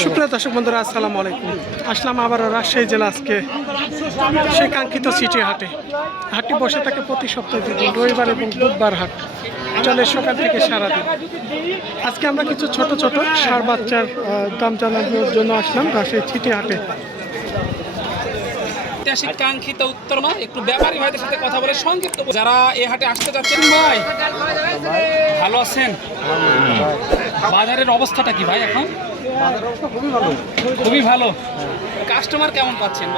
সুপ্রিয় দর্শক বন্ধুরা, আসসালামু আলাইকুম। আসলাম আবার রাজশাহী জেলা আজকে সেই কাঙ্ক্ষিত সিটি হাটে। হাটটি বসে থাকে প্রতি সপ্তাহে দিন, রবিবার এবং বুধবার হাট চলে সকাল থেকে সারাদিন। আজকে আমরা কিছু ছোট ছোট ষাঁড় বাচ্চার দাম জানানোর জন্য আসলাম রাজশাহী সিটি হাটে। কাঙ্ক্ষিত উত্তর না, একটু ব্যাপারী ভাইদের সাথে কথা বলে সংক্ষিপ্ত যারা এই হাটে আসতে যাচ্ছেন। ভাই ভালো আছেন? বাজারের অবস্থাটা কি ভাই এখন? খুবই ভালো। কাস্টমার কেমন পাচ্ছেন?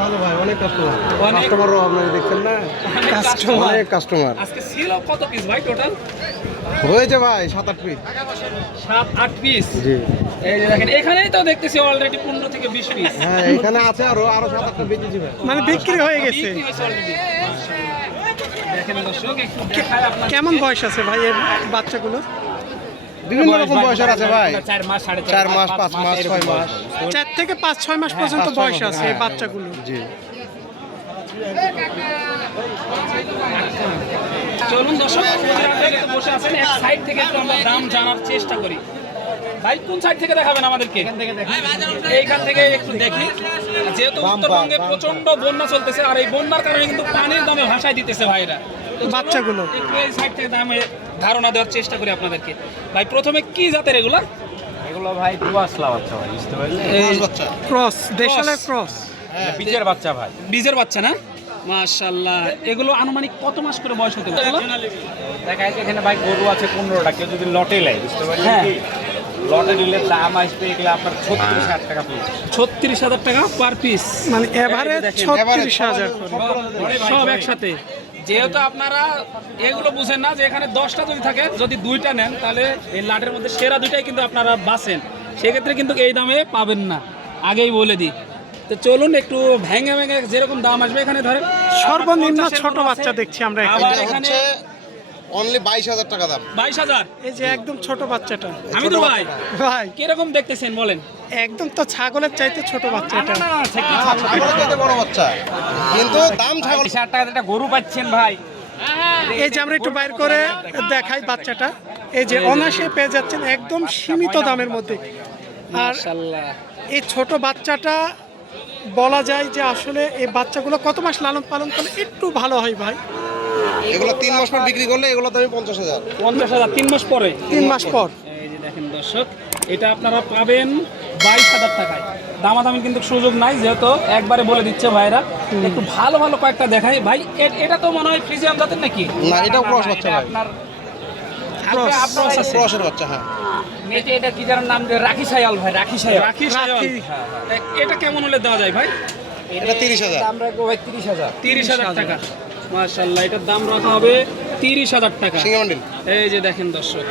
ভালো ভাই, অনেক কাস্টমার আপনারা দেখছেন না, অনেক কাস্টমার। আজকে ছিল কত পিস ভাই টোটাল? হয়েছে ভাই 7-8 পিস। 7-8 পিস। জি, এই যে দেখেন, এখানেই তো দেখতেছি অলরেডি 15 থেকে 20 পিস। হ্যাঁ এখানে আছে আরো 7-8টা বেচেছি ভাই। মানে বিক্রি হয়ে গেছে। দেখেন দর্শক, একটু দেখাই আপনাদের। কেমন বয়স আছে ভাই এর বাচ্চাগুলো? বিভিন্ন রকম বয়সের আছে ভাই, 4 মাস, 4 মাস, 5 মাস, 6 মাস। 4 থেকে 5-6 মাস পর্যন্ত বয়স আছে এই বাচ্চাগুলো। জি, চলুন দর্শক, বসে আছেন এক সাইড থেকে একটু আমরা দাম জানার চেষ্টা করি। ভাই কোন সাইড থেকে দেখাবেন আমাদেরকে? এইখান থেকে একটু দেখি। যেহেতু উত্তরবঙ্গে প্রচন্ড বন্যা চলতেছে, আর এই বন্যার কারণে কিন্তু পানির দামে ভাসায় দিতেছে ভাইরা বাচ্চাগুলো। একটু এই সাইড থেকে দামে ধারণা দেওয়ার চেষ্টা করি আপনাদেরকে। ভাই প্রথমে কি জাতের এগুলা? এগুলো ভাই দুয়াসলা বাচ্চা ভাই, বুঝতে পারলেন? ক্রস, দেশালের ক্রস। বীজের বাচ্চা ভাই। বীজের বাচ্চা না? মাশাআল্লাহ। এগুলো আনুমানিক কত মাস করে বয়স হতে পারে? দেখা যাচ্ছে এখানে ভাই গরু আছে 15টা, কেউ যদি লটে নেয়, বুঝতে পারলেন হ্যাঁ। কি? লটে নিলে দাম আসবে এগুলো আপনার 36,000 টাকা পিস। 36,000 টাকা পার পিস, মানে এভারেজ 36,000 সব একসাথে। যেহেতু আপনারা এগুলো বুঝেন না যে এখানে 10টা যদি থাকে, যদি 2টা নেন তাহলে এই লাটের মধ্যে সেরা 2টাই কিন্তু আপনারা বাছেন, সেক্ষেত্রে কিন্তু এই দামে পাবেন না, আগেই বলে দিই। তো চলুন একটু ভেঙে ভেঙে যেরকম দাম আসবে এখানে ধরেন সর্বনিম্ন ছোট বাচ্চা দেখছি আমরা এখানে। আবার এখানে অনলি 22,000 টাকা দাম। 22,000। এই যে একদম ছোট বাচ্চাটা আমি তো ভাই ভাই কিরকম দেখতেছেন বলেন? একদম তো ছাগলের চাইতে ছোট বাচ্চা এটা। ছাগলের চাইতে বড় বাচ্চা, কিন্তু দাম ছাগল। 30,000 টাকা একটা গরু পাচ্ছেন ভাই। এই যে আমরা একটু বাইর করে দেখাই বাচ্চাটা, এই যে অনায়াসে পেয়ে যাচ্ছেন একদম সীমিত দামের মধ্যে। আর মাশাআল্লাহ, এই ছোট বাচ্চাটা বলা যায় যে আসলে এই বাচ্চাগুলো কত মাস লালন পালন করলে একটু ভালো হয় ভাই? এগুলো 3 মাস পর বিক্রি করলে এগুলো দামই 50,000। 50,000 3 মাস পরে। 3 মাস পর। এই যে দেখেন দর্শক, এটা আপনারা পাবেন 22,000 টাকায়। দামাদামি কিন্তু সুযোগ নাই, যেহেতু একবারে বলে দিচ্ছে ভাইরা। একটু ভালো ভালো কয়েকটা দেখাই ভাই। এটা তো মনে হয় ফ্রিজিয়ান জাতের নাকি? না, এটাও ক্রস বাচ্চা ভাই। আপনার Cross। ক্রসের বাচ্চা, হ্যাঁ। এটা কি যার নাম দিয়ে রাখি সায়াল ভাই, রাখি সায়াল। রাখি সায়ল। এটা কেমন হলে দেওয়া যায় ভাই? এটা 30,000। দাম রাখবো ভাই 30,000। 30,000 টাকা। মাশাআল্লাহ, এটার দাম রাখা হবে 30,000 টাকা। সিঙ্গামন্ডিল। এই যে দেখেন দর্শক,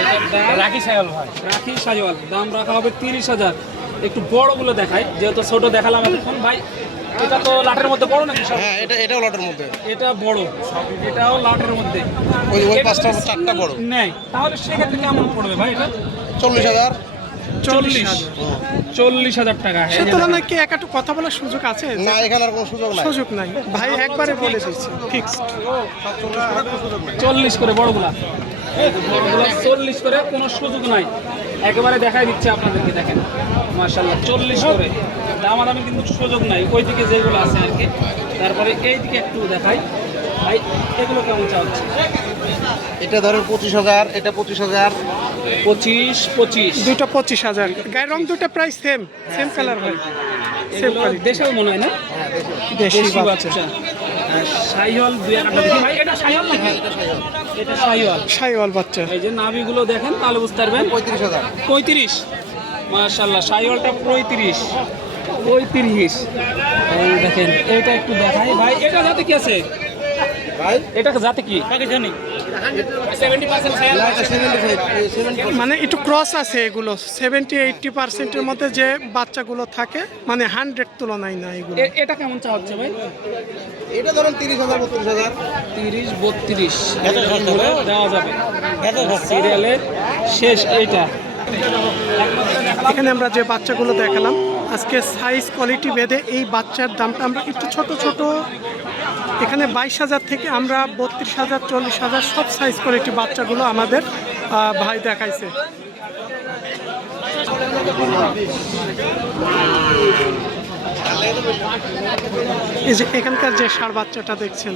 এটার দাম রাখি সায়াল ভাই। রাখি সায়ল, দাম রাখা হবে 30,000। একটু বড়গুলো দেখাই, যেহেতু ছোট দেখালাম এতক্ষণ ভাই। এটা তো লাটের মধ্যে বড় নাকি সব? হ্যাঁ, এটাও লটের মধ্যে। এটা বড়, এটাও লাটের মধ্যে। ওই এটা পাঁচটা যদি 4টা বড়। নেয় তাহলে সেক্ষেত্রে কেমন পড়বে ভাই? এটা 40,000। 40,000 টাকা। সে তুলনায় কি একটু কথা বলার সুযোগ আছে? না, এখানে আর কোনো সুযোগ নাই। সুযোগ নাই ভাই, একবারে বলে দিচ্ছি ফিক্সড 40 করে বড়গুলা, বড়গুলা 40 করে, কোনো সুযোগ নাই। একেবারে দেখাই দিচ্ছে আপনাদেরকে, দেখেন মাশাআল্লাহ 40 করে। দামাদামি কিন্তু সুযোগ নাই, ওই দিকে যেগুলো আছে আর কি। তারপরে এই দিকে একটু দেখাই ভাই, এগুলো কেমন চাচ্ছে? এটা ধরেন 25,000, এটা 25,000। 25। দুটো 25,000। গায়ের রং দুটো প্রায় সেম কালার ভাই, সেম এগুলো কোয়ালিটি। দেশেও মনে হয় না? দেশি দেশি বাচ্চা, বাচ্চা। আর শাহিওয়াল 2-1টা দেখি ভাই। এটা শাহিওয়াল নাকি? এটা শাহিওয়াল। শাহিওয়াল বাচ্চা। এই যে নাভিগুলো দেখেন, তাহলে বুঝতে পারবেন। 35,000। 35। মাশাআল্লাহ, শাহিওয়ালটা 35। এই দেখেন, এটা একটু দেখাই ভাই। এটা জাতে কি আছে ভাই এটা জাতে কি? পাকিস্তানি। 70% শাহিওয়াল। না, এটা 75। মানে একটু ক্রস আছে এগুলো। 70-80%-এর মধ্যে যে বাচ্চাগুলো থাকে, মানে 100 তুলনায় না এগুলো। এটা কেমন চা হচ্ছে ভাই? এটা ধরেন 30,000, 32,000। 30-32 দেওয়া যাবে। সিরিয়ালের শেষ এইটা। এখানে আমরা যে বাচ্চাগুলো দেখালাম, আজকে সাইজ কোয়ালিটি ভেদে এই বাচ্চার দামটা আমরা একটু ছোট ছোট, এখানে 22,000 থেকে আমরা 32,000, 40,000 সব সাইজ কোয়ালিটি বাচ্চাগুলো আমাদের ভাই দেখাইছে। এই যে এখানকার যে ষাঁড় বাচ্চাটা দেখছেন,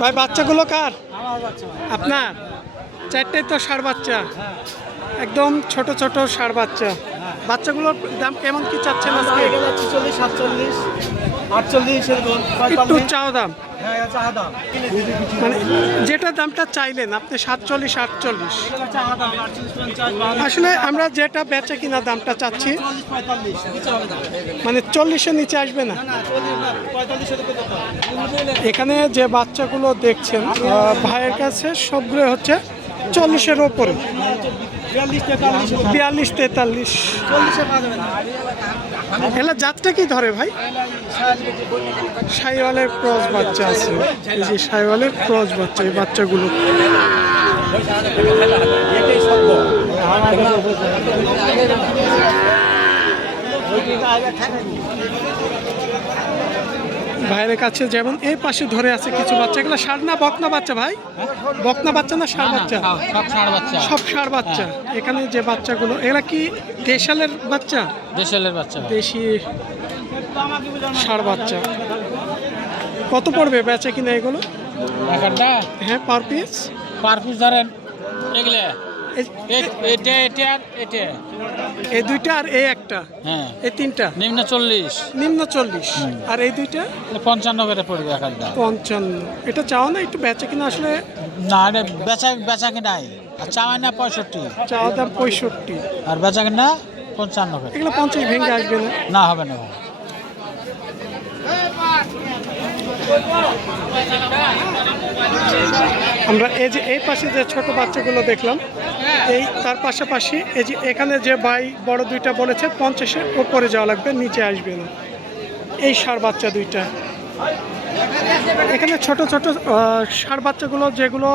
ভাই বাচ্চাগুলো কার? আপনার? চারটাই তো ষাঁড় বাচ্চা, একদম ছোট ছোট ষাঁড় বাচ্চা। বাচ্চাগুলোর দাম কেমন কি চাচ্ছেন আজকে? 46, 47, 48 এরকম। একটু চাও দাম, হ্যাঁ, চা দাম। মানে যেটা দামটা চাইলেন আপনি 47, 48। চা দাম 48, 50, আসলে আমরা যেটা বেচে কিনা দামটা চাচ্ছি 45। মানে 40-এর নিচে আসবে না। 45 এর কত? এখানে যে বাচ্চাগুলো দেখছেন ভাইয়ের কাছে সবগুলো হচ্ছে 40-এর ওপরে, 42, 43। 40 পাওয়া যাবে না। এলা জাতটা কি ধরে ভাই? শাইওয়ালের ক্রস বাচ্চা আছে, এই যে শাইওয়ালের ক্রস বাচ্চা, এই বাচ্চাগুলো এটাই সত্য। ভাইয়ের কাছে যেমন এই পাশে ধরে আছে কিছু বাচ্চা, এগুলো ষাঁড় না বকনা বাচ্চা ভাই? বকনা বাচ্চা না ষাঁড় বাচ্চা? সব ষাঁড় বাচ্চা, সব ষাঁড় বাচ্চা। এখানে যে বাচ্চাগুলো এগুলা কি দেশালের বাচ্চা? দেশেলের বাচ্চা। দেশি ষাঁড় বাচ্চা। কত পড়বে বেচা কিনা এগুলো? টাকাটা হ্যাঁ, পার পিস? পার পিস ধরেন এগুলো এই- এটা এটা আর এটা। এই দুইটা আর এই একটা, হ্যাঁ, এই তিনটা নিম্ন 40, নিম্ন 40, আর এই দুইটা 55 করে পড়বে এখানটা। 55। এটা চাও না একটু বেচা কিনা? আসলে না, এটা বেচা কিনাই, আর চাওয়া না 65, চাওয়া দাম 65, আর বেচা কিনা 55 করে। এগুলো 50 ভেঙে আসবে না? না, হবে না। আমরা এই যে এই পাশে যে ছোট বাচ্চাগুলো দেখলাম, এই তার পাশাপাশি এই যে এখানে যে ভাই বড় দুইটা বলেছে 50-এর উপরে যাওয়া লাগবে, নিচে আসবে না। এই ষাঁড় বাচ্চা দুইটা, এখানে ছোট ছোট ষাঁড় বাচ্চাগুলো যেগুলো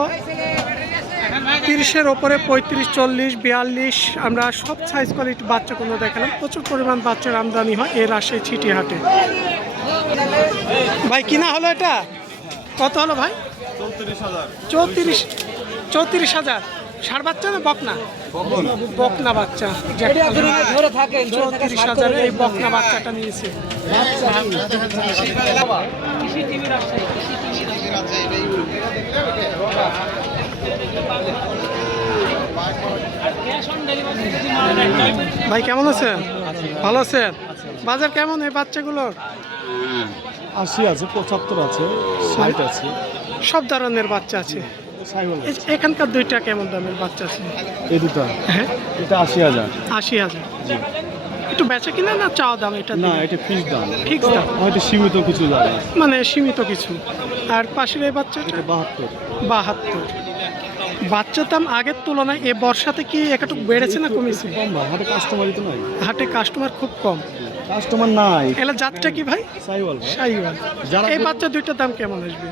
30-এর ওপরে, 35, 40, 42, আমরা সব সাইজ কোয়ালিটি বাচ্চাগুলো দেখালাম। প্রচুর পরিমাণ বাচ্চার আমদানি হয় এই রাজশাহী চিটি হাটে। ভাই কিনা হলো এটা কত হলো ভাই? 34,000। ষাঁড় বাচ্চা না বকনা? বকনা বাচ্চা। 34,000 এই বকনা বাচ্চাটা নিয়েছে। ভাই কেমন আছেন? ভালো আছেন? বাজার কেমন এই বাচ্চাগুলোর? 80 আছে, 75 আছে, 60 আছে। সব ধরনের বাচ্চা আছে। এখানকার দুইটা কেমন দামের বাচ্চা আছে? এই দুটো, হ্যাঁ, এটা 80,000। 80,000। একটু বেচা কিনা না চাওয়া দাম? এটা না, এটা ফিক্স দাম। ফিক্স দাম, হয়তো সীমিত কিছু লাগে। মানে সীমিত কিছু। আর পাশের এই বাচ্চাটা এটা 72। 72। বাচ্চার দাম আগের তুলনায় এ বর্ষাতে কি একটু বেড়েছে না কমেছে? কম ভাই, হাটে কাস্টমারই তো নাই। হাটে কাস্টমার খুব কম। কাস্টমার নাই। এলা জাতটা কি ভাই? সাইওয়াল ভাই। শাহিওয়াল। যারা এই বাচ্চা দুইটার দাম কেমন আসবে?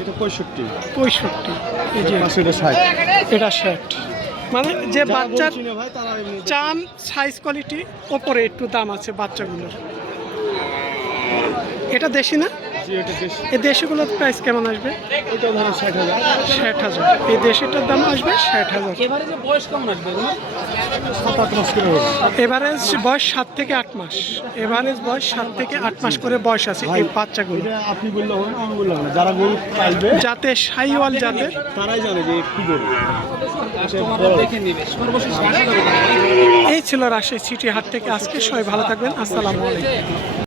এটা 65। 65। এই যে পাশে এটা 60। এটা 60। মানে যে বাচ্চার চিনে ভাই তারা এমনি চাম সাইজ কোয়ালিটি ওপরে একটু দাম আছে বাচ্চাগুলোর। এটা দেশি না? যে এটা বেশ, এই দেশিগুলোর প্রাইস কেমন আসবে? এটা ধরো 60,000। 60,000। এই দেশিটার দাম আসবে 60,000। এবারে যে বয়স কেমন আসবে? 7-8 মাস করে হবে। এভারেজ বয়স 7 থেকে 8 মাস। এভারেজ বয়স 7 থেকে 8 মাস করে বয়স আছে এই বাচ্চাগুলো। এটা আপনি বললে হবে না, আমি বললাম না। যারা গরু পালবে যাতে শাহিওয়াল জাতের, তারাই জানে যে কি গরু। কাস্টমাররা দেখে নেবে সর্বশেষ 80 টাকা। এই ছিল রাজশাহী সিটি হাট থেকে আজকে। সবাই ভালো থাকবেন। আসসালামু আলাইকুম।